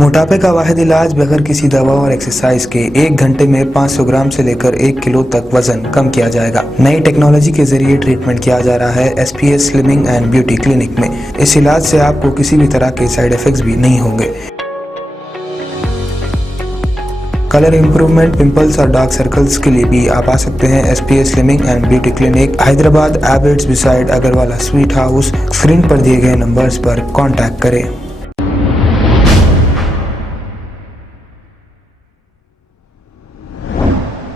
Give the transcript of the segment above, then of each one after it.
मोटापे का वाहिद इलाज बगैर किसी दवा और एक्सरसाइज के 1 घंटे में 500 ग्राम से लेकर 1 किलो तक वजन कम किया जाएगा। नई टेक्नोलॉजी के जरिए ट्रीटमेंट किया जा रहा है SPS slimming and beauty clinic में। इस इलाज से आपको किसी भी तरह के साइड इफेक्ट्स भी नहीं होंगे। कलर इंप्रूवमेंट, पिंपल्स और डार्क सर्कल्स के लिए भी आप आ सकते हैं SPS slimming and beauty clinic, Hyderabad, Abids beside Agarwala sweet house. Screen पर दिए गए नंबर्स पर कॉन्टैक्ट करें।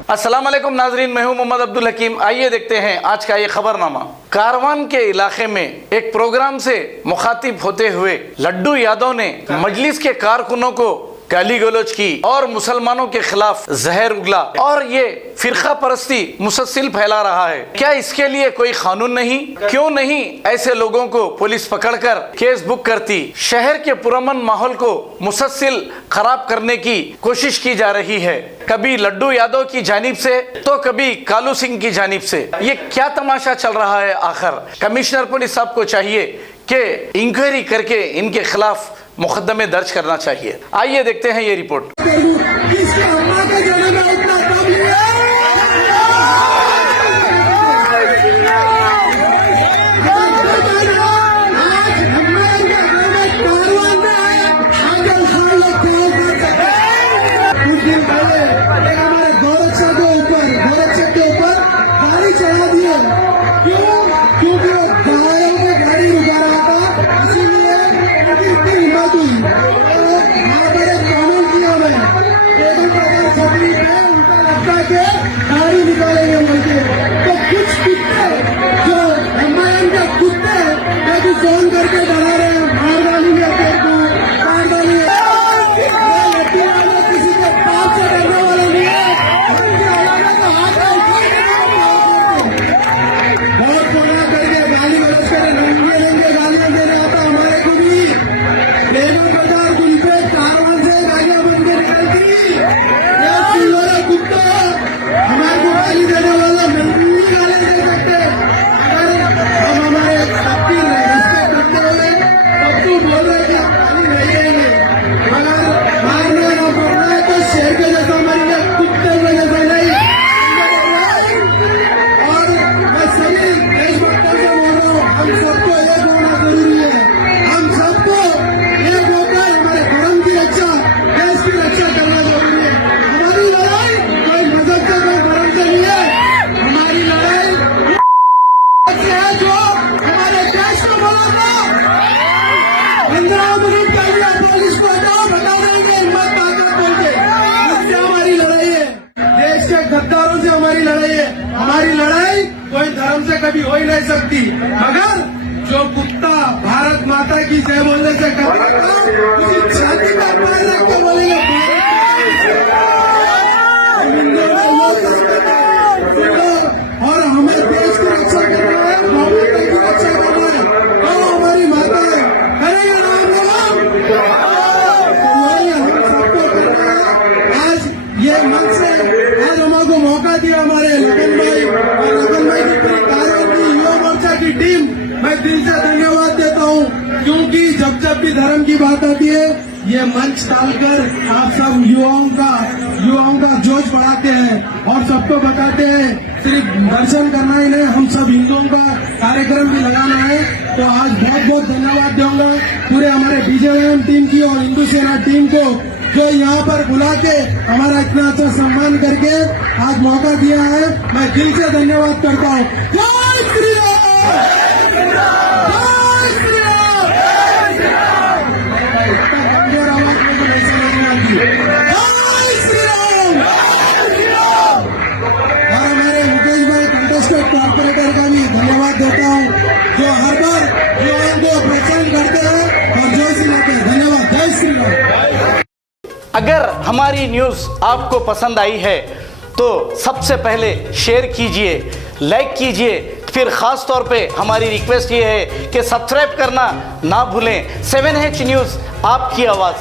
अस्सलाम वालेकुम नाजरीन, मैं हूं मोहम्मद अब्दुल हकीम। आइए देखते हैं आज का ये खबरनामा। कारवान के इलाके में एक प्रोग्राम से मुखातिब होते हुए लड्डू यादव ने मजलिस के कारकुनों को गाली गलौज की और मुसलमानों के खिलाफ जहर उगला और ये फिरका परस्ती मुसलसिल फैला रहा है। क्या इसके लिए कोई कानून नहीं? क्यों नहीं ऐसे लोगों को पुलिस पकड़कर केस बुक करती? शहर के पुरअमन माहौल को मुसलसिल खराब करने की कोशिश की जा रही है, कभी लड्डू यादव की जानिब से तो कभी कालू सिंह की जानिब से। ये क्या तमाशा चल रहा है? आखिर कमिश्नर पुलिस साहब को चाहिए कि इंक्वायरी करके इनके खिलाफ मुकदमे दर्ज करना चाहिए। आइए देखते हैं ये रिपोर्ट। हमारी लड़ाई कोई धर्म से कभी हो ही नहीं सकती, मगर जो कुत्ता भारत माता की जय बोलने से करेगा उसी छाती का पैर रख के बोलेगा और हमें देश की रक्षा करना है, मानवता की रक्षा करना है। और हमारी माता करेगा नाम आज ये मन से आज हमको मौका दिया हमारे लगन भाई और लगन भाई की पूरी कारवां की युवा मोर्चा की टीम, मैं दिल से धन्यवाद देता हूँ, क्योंकि जब भी धर्म की बात आती है ये मंच डालकर आप सब युवाओं का जोश बढ़ाते हैं और सबको बताते हैं सिर्फ दर्शन करना ही नहीं, हम सब हिंदुओं का कार्यक्रम भी लगाना है। तो आज बहुत बहुत धन्यवाद दूंगा पूरे हमारे BJM टीम की और हिंदू सेना टीम को, जो यहाँ पर बुला के हमारा इतना अच्छा सम्मान करके आज मौका दिया है। मैं दिल से धन्यवाद करता हूँ। जय श्री राम। और हमारे मुकेश भाई कंटेस्टेड कॉर्पोरेटर का भी धन्यवाद देता हूँ, जो हर बार युवाओं को प्रोत्साहन करते हैं और जोश लेते हैं। धन्यवाद। जय श्री राम। अगर हमारी न्यूज़ आपको पसंद आई है तो सबसे पहले शेयर कीजिए, लाइक कीजिए, फिर ख़ास तौर पे हमारी रिक्वेस्ट ये है कि सब्सक्राइब करना ना भूलें। 7H न्यूज़, आपकी आवाज़।